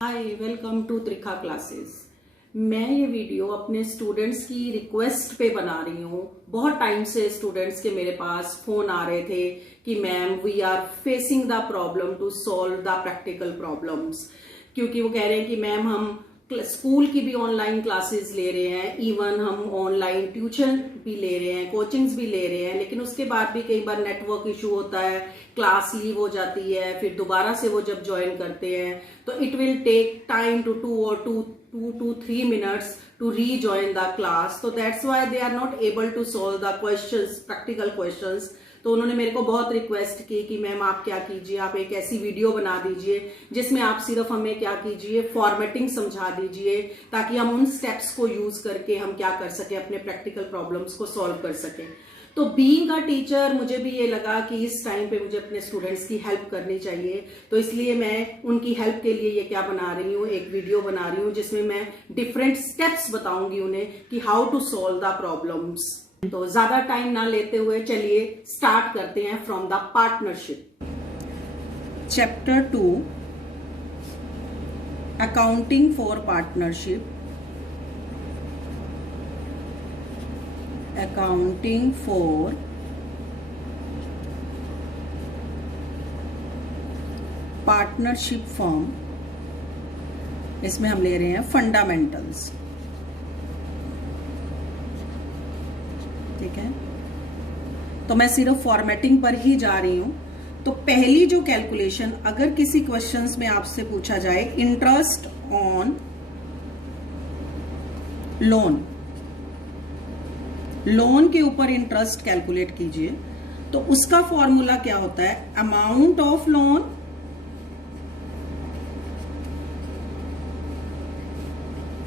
Hi, welcome to Trikha classes. मैं ये video अपने स्टूडेंट्स की रिक्वेस्ट पे बना रही हूँ। बहुत टाइम से स्टूडेंट्स के मेरे पास फोन आ रहे थे कि ma'am we are facing the problem to solve the practical problems, क्योंकि वो कह रहे हैं कि मैम हम स्कूल की भी ऑनलाइन क्लासेस ले रहे हैं, इवन हम ऑनलाइन ट्यूशन भी ले रहे हैं, कोचिंग्स भी ले रहे हैं, लेकिन उसके बाद भी कई बार नेटवर्क इशू होता है, क्लास लीव हो जाती है, फिर दोबारा से वो जब ज्वाइन करते हैं तो it will take time to 2 to 3 minutes to rejoin the class. So that's why they are not able to solve the questions, practical questions. तो उन्होंने मेरे को बहुत रिक्वेस्ट की कि मैम आप क्या कीजिए, आप एक ऐसी वीडियो बना दीजिए जिसमें आप सिर्फ हमें क्या कीजिए, फॉर्मेटिंग समझा दीजिए, ताकि हम उन स्टेप्स को यूज करके हम क्या कर सके, अपने प्रैक्टिकल प्रॉब्लम्स को सॉल्व कर सकें। तो बीइंग अ टीचर मुझे भी ये लगा कि इस टाइम पे मुझे अपने स्टूडेंट्स की हेल्प करनी चाहिए, तो इसलिए मैं उनकी हेल्प के लिए ये क्या बना रही हूँ, एक वीडियो बना रही हूँ जिसमें मैं डिफरेंट स्टेप्स बताऊंगी उन्हें कि how to solve the problems. तो ज्यादा टाइम ना लेते हुए चलिए स्टार्ट करते हैं from the partnership. Chapter 2, accounting for partnership. Accounting for partnership firm, इसमें हम ले रहे हैं फंडामेंटल्स। ठीक है, तो मैं सिर्फ फॉर्मेटिंग पर ही जा रही हूं। तो पहली जो कैलकुलेशन, अगर किसी क्वेश्चंस में आपसे पूछा जाए इंटरेस्ट ऑन लोन, लोन के ऊपर इंटरेस्ट कैलकुलेट कीजिए, तो उसका फॉर्मूला क्या होता है, amount of loan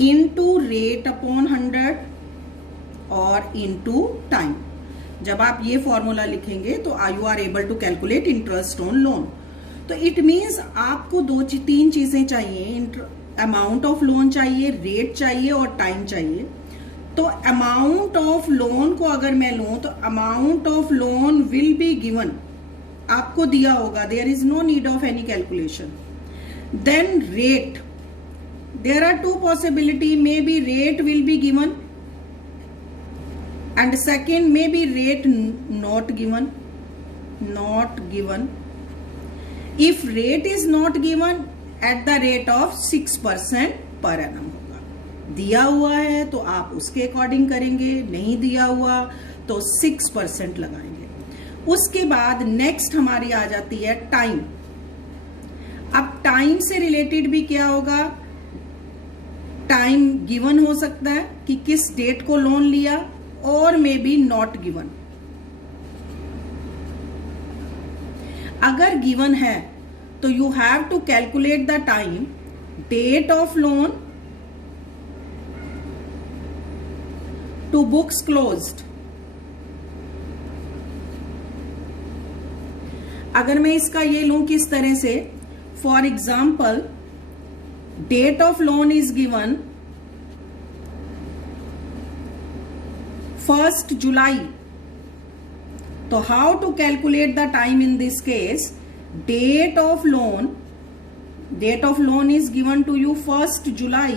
into rate upon 100 और इनटू टाइम। जब आप ये फॉर्मूला लिखेंगे तो you are able to calculate interest on loan. तो इट मींस आपको 3 चीजें चाहिए, अमाउंट ऑफ लोन चाहिए, रेट चाहिए और टाइम चाहिए। तो अमाउंट ऑफ लोन को अगर मैं लूं तो amount of loan will be given, आपको दिया होगा, there is no need of any calculation. Then rate, there are 2 possibility, may be rate will be given and second maybe rate not given. If rate is not given, at the rate of 6% per annum होगा। दिया हुआ है तो आप उसके according करेंगे, नहीं दिया हुआ तो 6% लगाएंगे। उसके बाद नेक्स्ट हमारी आ जाती है टाइम। अब टाइम से रिलेटेड भी क्या होगा, टाइम गिवन हो सकता है कि किस डेट को लोन लिया, और मे बी नॉट गिवन। अगर गिवन है तो you have to calculate the time, date of loan to books closed. अगर मैं इसका ये लूं किस तरह से, for example date of loan is given 1st July, तो how to calculate the time in this case, date of loan is given to you 1st July,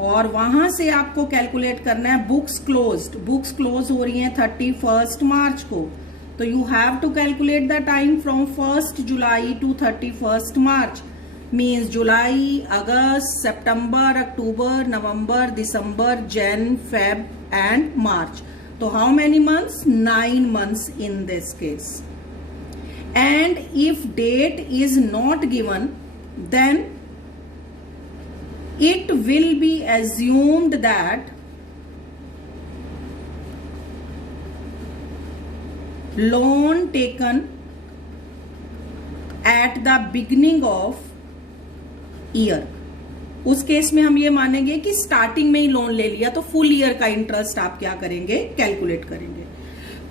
और वहां से आपको कैलकुलेट करना है बुक्स क्लोज्ड। बुक्स क्लोज हो रही हैं 31st March को, तो you have to calculate the time from 1st July to 31st March, means जुलाई, अगस्त, सितंबर, अक्टूबर, नवंबर, दिसंबर, Jan, Feb and March. So how many months? 9 months in this case. And if date is not given, then it will be assumed that loan taken at the beginning of year, उस case में हम ये मानेंगे कि starting में ही loan ले लिया, तो फुल ईयर का इंटरेस्ट आप क्या करेंगे, कैलकुलेट करेंगे।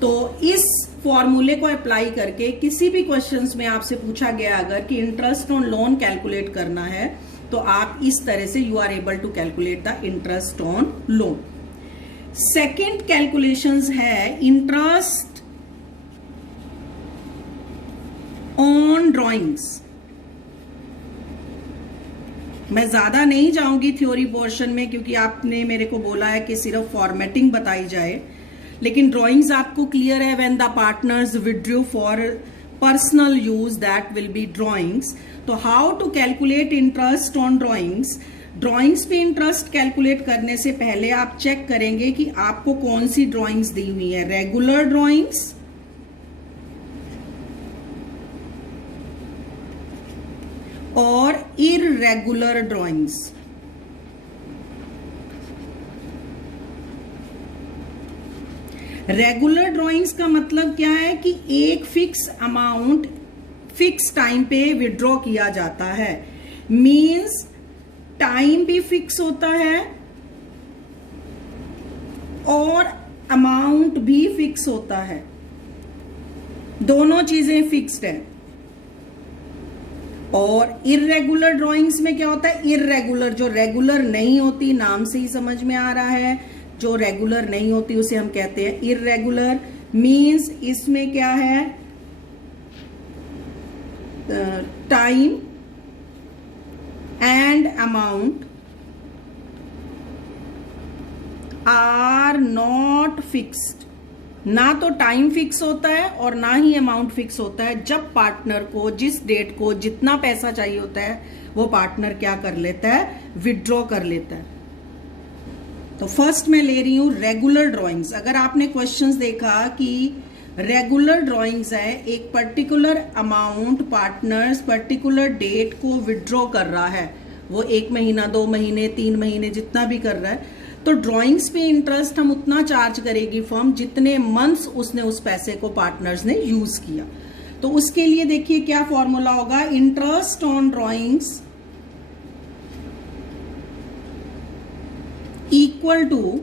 तो इस फॉर्मूले को अप्लाई करके किसी भी क्वेश्चंस में आपसे पूछा गया अगर कि इंटरेस्ट ऑन लोन कैलकुलेट करना है, तो आप इस तरह से you are able to calculate the interest on loan. Second calculations है इंटरेस्ट ऑन ड्रॉइंग्स। मैं ज्यादा नहीं जाऊंगी थ्योरी पोर्शन में, क्योंकि आपने मेरे को बोला है कि सिर्फ फॉर्मेटिंग बताई जाए, लेकिन ड्राइंग्स आपको क्लियर है। When the partners withdrew for personal use that will be drawings. तो how to calculate interest on drawings. Drawings पे इंटरेस्ट कैलकुलेट करने से पहले आप चेक करेंगे कि आपको कौन सी ड्राइंग्स दी हुई है, रेगुलर ड्राइंग्स और इररेगुलर ड्राइंग्स। रेगुलर ड्राइंग्स का मतलब क्या है कि एक फिक्स अमाउंट फिक्स टाइम पे विड्रॉ किया जाता है, मींस टाइम भी फिक्स होता है और अमाउंट भी फिक्स होता है, दोनों चीजें फिक्स्ड है। और इररेगुलर ड्राइंग्स में क्या होता है, इररेगुलर जो रेगुलर नहीं होती, नाम से ही समझ में आ रहा है, जो रेगुलर नहीं होती उसे हम कहते हैं इररेगुलर। मींस इसमें क्या है, time and amount are not fixed. ना तो टाइम फिक्स होता है और ना ही अमाउंट फिक्स होता है। जब पार्टनर को जिस डेट को जितना पैसा चाहिए होता है वो पार्टनर क्या कर लेता है, विड्रॉ कर लेता है। तो फर्स्ट मैं ले रही हूं रेगुलर ड्राइंग्स। अगर आपने क्वेश्चंस देखा कि रेगुलर ड्राइंग्स है, एक particular amount partners particular date को विड्रॉ कर रहा है, वो 1 महीना 2 महीने 3 महीने जितना भी कर रहा है, तो ड्राइंग्स पे इंटरेस्ट हम उतना चार्ज करेगी फर्म जितने मंथ्स उसने उस पैसे को पार्टनर्स ने यूज किया। तो उसके लिए देखिए क्या फॉर्मूला होगा, interest on drawings equal to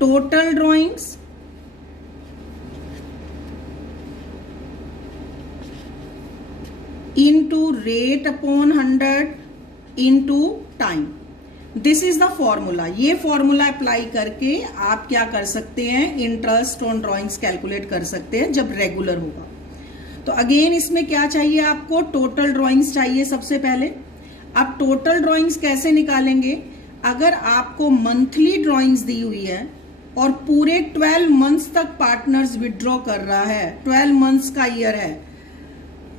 total drawings into rate upon 100 into time। This is the formula. ये फॉर्मूला अप्लाई करके आप क्या कर सकते हैं, इंटरेस्ट ऑन ड्राइंग्स कैलकुलेट कर सकते हैं जब रेगुलर होगा। तो अगेन इसमें क्या चाहिए आपको, टोटल ड्राइंग्स चाहिए सबसे पहले। अब टोटल ड्राइंग्स कैसे निकालेंगे, अगर आपको मंथली ड्राइंग्स दी हुई है और पूरे 12 मंथ्स तक पार्टनर्स विड्रॉ कर रहा है, 12 मंथ्स का ईयर है,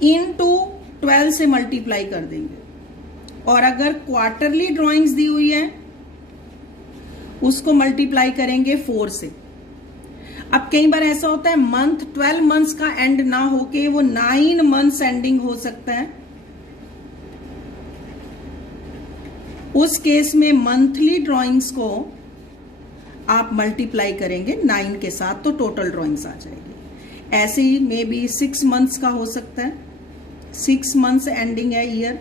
इनटू 12 से मल्टीप्लाई कर देंगे। और अगर क्वार्टरली ड्राइंग्स दी हुई है उसको मल्टीप्लाई करेंगे 4 से। अब कई बार ऐसा होता है मंथ 12 मंथ्स का एंड ना होके वो 9 मंथ्स एंडिंग हो सकता है, उस केस में मंथली ड्राइंग्स को आप मल्टीप्लाई करेंगे 9 के साथ तो टोटल ड्राइंग्स आ जाएगी। ऐसे ही मे बी 6 मंथ्स का हो सकता है, 6 मंथ्स एंडिंग है ईयर,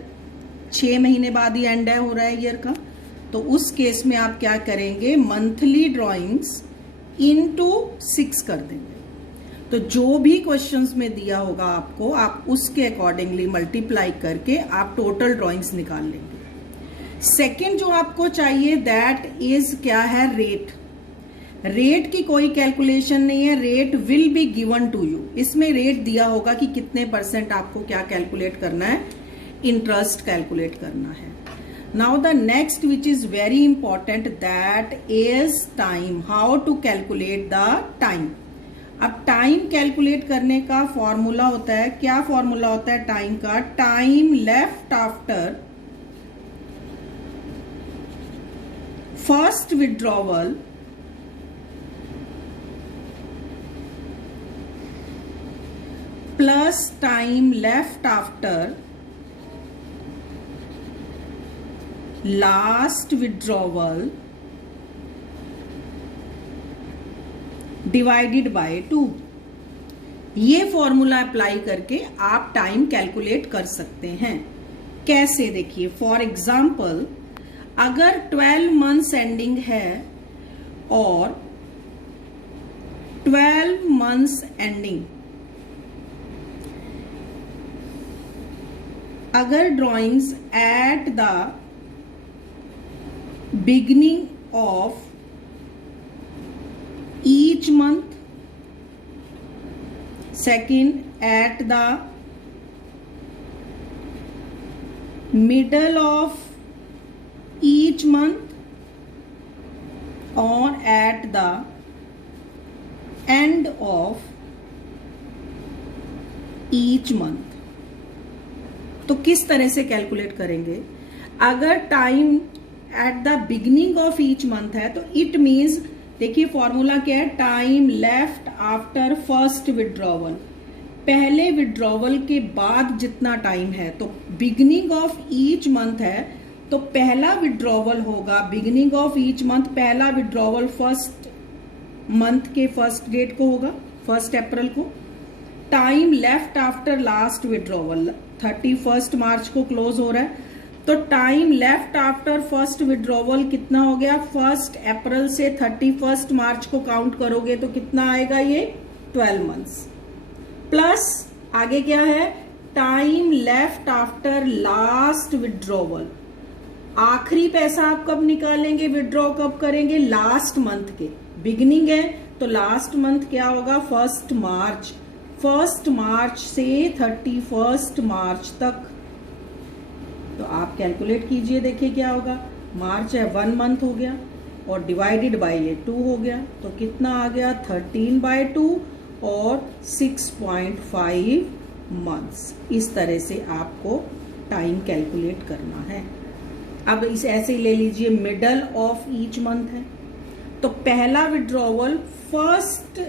6 महीने बाद ही एंड है हो रहा है ईयर का। तो उस केस में आप क्या करेंगे, मंथली ड्राइंग्स इनटू 6 कर देंगे। तो जो भी क्वेश्चंस में दिया होगा आपको, आप उसके अकॉर्डिंगली मल्टीप्लाई करके आप टोटल ड्राइंग्स निकाल लेंगे। सेकेंड जो आपको चाहिए दैट इज क्या है, रेट। रेट की कोई कैलकुलेशन नहीं है, rate will be given to you. इसमें रेट दिया होगा कि कितने % आपको क्या कैलकुलेट करना है, इंटरेस्ट कैलकुलेट करना है। Now the next which is very important that is time, how to calculate the time. अब टाइम कैलकुलेट करने का फॉर्मूला होता है, क्या फॉर्मूला होता है टाइम का, time left after first withdrawal plus time left after last withdrawal divided by 2। ये फॉर्मूला अप्लाई करके आप टाइम कैलकुलेट कर सकते हैं। कैसे, देखिए फॉर एग्जाम्पल अगर 12 मंथ्स एंडिंग है और 12 मंथ्स एंडिंग, अगर drawings at the beginning of each month, second at the middle of each month or at the end of each month। तो किस तरह से कैलकुलेट करेंगे? अगर time at the beginning of each month है तो it means, देखिए formula क्या है, time left after first withdrawal, पहले विड्रॉवल के बाद जितना टाइम है। तो बिगिनिंग ऑफ ईच मंथ है तो पहला विड्रॉवल होगा बिगिनिंग ऑफ ईच मंथ, पहला विड्रॉवल फर्स्ट मंथ के फर्स्ट डेट को होगा, 1 अप्रैल को। Time left after last withdrawal 31 मार्च को क्लोज हो रहा है, तो time left after first withdrawal कितना हो गया? 1 अप्रैल से 31 मार्च को काउंट करोगे तो कितना आएगा? ये 12 मंथ्स। प्लस आगे क्या है? Time left after last withdrawal, आखिरी पैसा आप कब निकालेंगे, विड्रॉ कब करेंगे? लास्ट मंथ के, बिगिनिंग है तो लास्ट मंथ क्या होगा? 1 मार्च, 1 मार्च से 31 मार्च तक। तो आप कैलकुलेट कीजिए, देखिए क्या होगा। मार्च है 1 मंथ हो गया और डिवाइडेड बाय ये 2 हो गया, तो कितना आ गया? 13/2 और 6.5 मंथ्स। इस तरह से आपको टाइम कैलकुलेट करना है। अब इस ऐसे ही ले लीजिए, मिडल ऑफ ईच मंथ है तो पहला विड्रॉवल फर्स्ट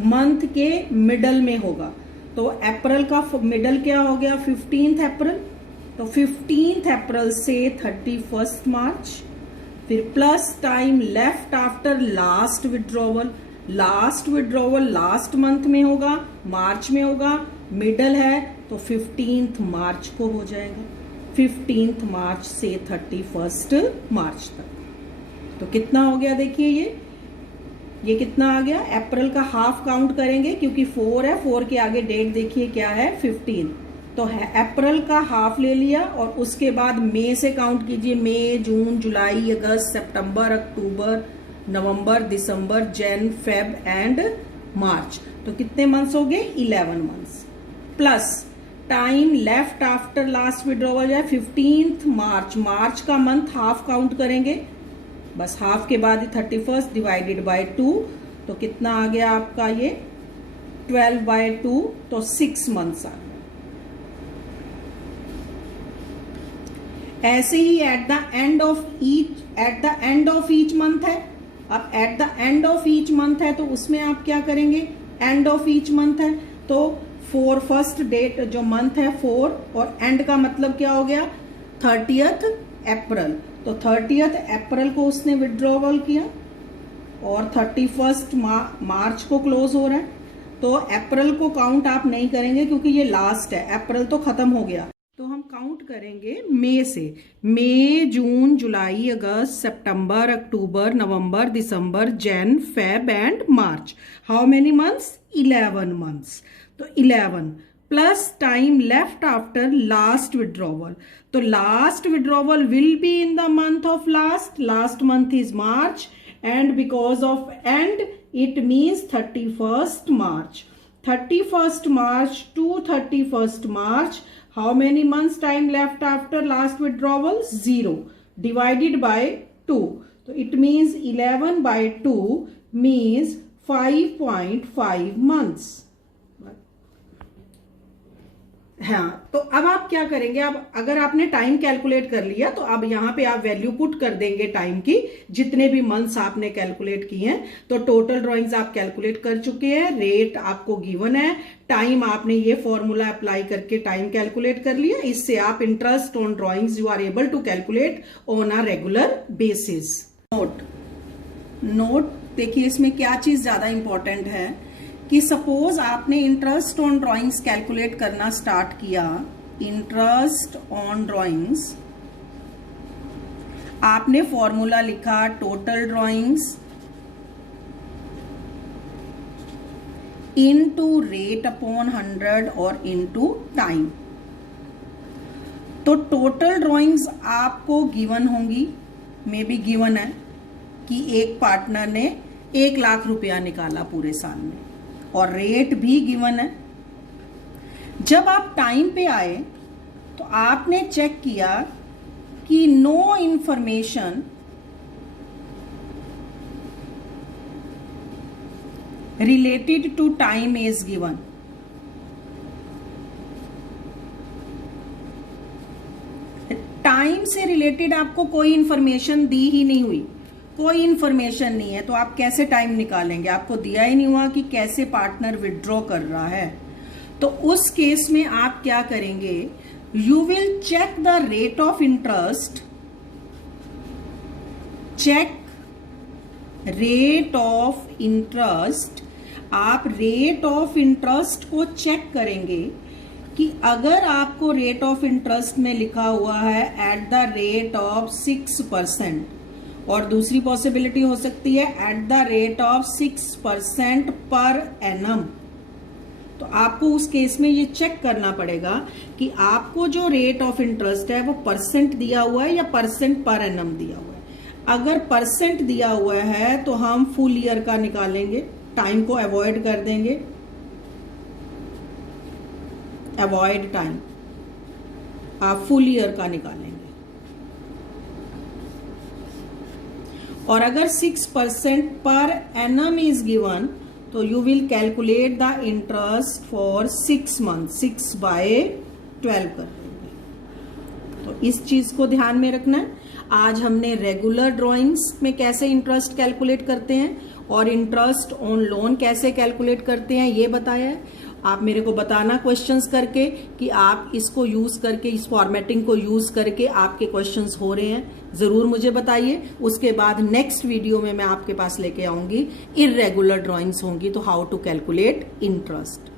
मंथ के मिडल में होगा, तो अप्रैल का मिडल क्या हो गया? 15 अप्रैल, तो 15 अप्रैल से 31 मार्च। फिर plus time left after last withdrawal, last withdrawal last month में होगा, मार्च में होगा, मिडल है तो 15 मार्च को हो जाएगा, 15 मार्च से 31 मार्च तक। तो कितना हो गया? देखिए ये कितना आ गया? अप्रैल का हाफ काउंट करेंगे क्योंकि 4 है, 4 के आगे डेट देखिए क्या है? 15। तो है अप्रैल का हाफ ले लिया और उसके बाद मई से काउंट कीजिए, मई, जून, जुलाई, अगस्त, सितंबर, अक्टूबर, नवंबर, दिसंबर, जन, फेब एंड मार्च। तो कितने मंथ्स हो गए? 11 months. Plus time left after last withdrawal है 15 मार्च, मार्च का मंथ हाफ काउंट करेंगे, बस हाफ के बाद 31 डिवाइडेड बाय 2, तो कितना आ गया आपका? ये 12/2, तो 6 मंथ्स आ गया। ऐसे ही at the end of each month है। अब at the end of each month है तो उसमें आप क्या करेंगे? एंड ऑफ ईच मंथ है तो 4 फर्स्ट डेट जो मंथ है 4 और एंड का मतलब क्या हो गया? 30th अप्रैल, तो 30th अप्रैल को उसने विड्रॉवल किया और 31 मार्च को क्लोज हो रहा है, तो अप्रैल को काउंट आप नहीं करेंगे क्योंकि ये लास्ट है, अप्रैल तो खत्म हो गया। तो हम काउंट करेंगे मई से, मई, जून, जुलाई, अगस्त, सितंबर, अक्टूबर, नवंबर, दिसंबर, Jan, Feb and March. How many months? 11 months. तो 11 plus time left after last withdrawal, तो last withdrawal will be in the month of last month is March and because of end it means 31st March, 31st March to 31st March. How many months time left after last withdrawal? 0 divided by 2, तो it means 11/2 means 5.5 months. हाँ, तो अब आप क्या करेंगे? अब अगर आपने टाइम कैलकुलेट कर लिया तो अब यहाँ पे आप वैल्यू पुट कर देंगे टाइम की, जितने भी मंथ्स आपने कैलकुलेट किए हैं। तो टोटल ड्राइंग्स आप कैलकुलेट कर चुके हैं, रेट आपको गिवन है, टाइम आपने ये फॉर्मूला अप्लाई करके टाइम कैलकुलेट कर लिया। इससे आप interest on drawings you are able to calculate on a regular basis. Note देखिए, इसमें क्या चीज ज्यादा इंपॉर्टेंट है कि सपोज आपने इंटरेस्ट ऑन ड्राइंग्स कैलकुलेट करना स्टार्ट किया, इंटरेस्ट ऑन ड्राइंग्स, आपने फॉर्मूला लिखा total drawings into rate upon 100 और इनटू टाइम। तो टोटल ड्राइंग्स आपको गिवन होंगी, मे बी गिवन है कि एक पार्टनर ने 1 लाख रुपया निकाला पूरे साल में, और रेट भी गिवन है। जब आप टाइम पे आए तो आपने चेक किया कि no information related to time is given. Time से रिलेटेड आपको कोई इंफॉर्मेशन दी ही नहीं हुई, कोई इंफॉर्मेशन नहीं है, तो आप कैसे टाइम निकालेंगे? आपको दिया ही नहीं हुआ कि कैसे पार्टनर विड्रॉ कर रहा है। तो उस केस में आप क्या करेंगे? You will check the rate of interest, check rate of interest. आप रेट ऑफ इंटरेस्ट को चेक करेंगे कि अगर आपको रेट ऑफ इंटरेस्ट में लिखा हुआ है एट द रेट ऑफ 6%, और दूसरी पॉसिबिलिटी हो सकती है at the rate of 6% per annum, तो आपको उस केस में ये चेक करना पड़ेगा कि आपको जो रेट ऑफ इंटरेस्ट है वो परसेंट दिया हुआ है या परसेंट पर एनम दिया हुआ है। अगर परसेंट दिया हुआ है तो हम फुल ईयर का निकालेंगे, टाइम को अवॉइड कर देंगे, अवॉइड टाइम, आप फुल ईयर का निकालेंगे। और अगर 6% पर एनम इज गिवन तो you will calculate the interest for 6 month, 6/12 कर देंगे। तो इस चीज को ध्यान में रखना है। आज हमने रेगुलर ड्राइंग्स में कैसे इंटरेस्ट कैलकुलेट करते हैं और इंटरेस्ट ऑन लोन कैसे कैलकुलेट करते हैं ये बताया है। आप मेरे को बताना क्वेश्चंस करके कि आप इसको यूज करके, इस फॉर्मेटिंग को यूज करके आपके क्वेश्चंस हो रहे हैं, जरूर मुझे बताइए। उसके बाद नेक्स्ट वीडियो में मैं आपके पास लेके आऊंगी इर्रेगुलर ड्राइंग्स होंगी तो हाउ टू कैलकुलेट इंटरेस्ट।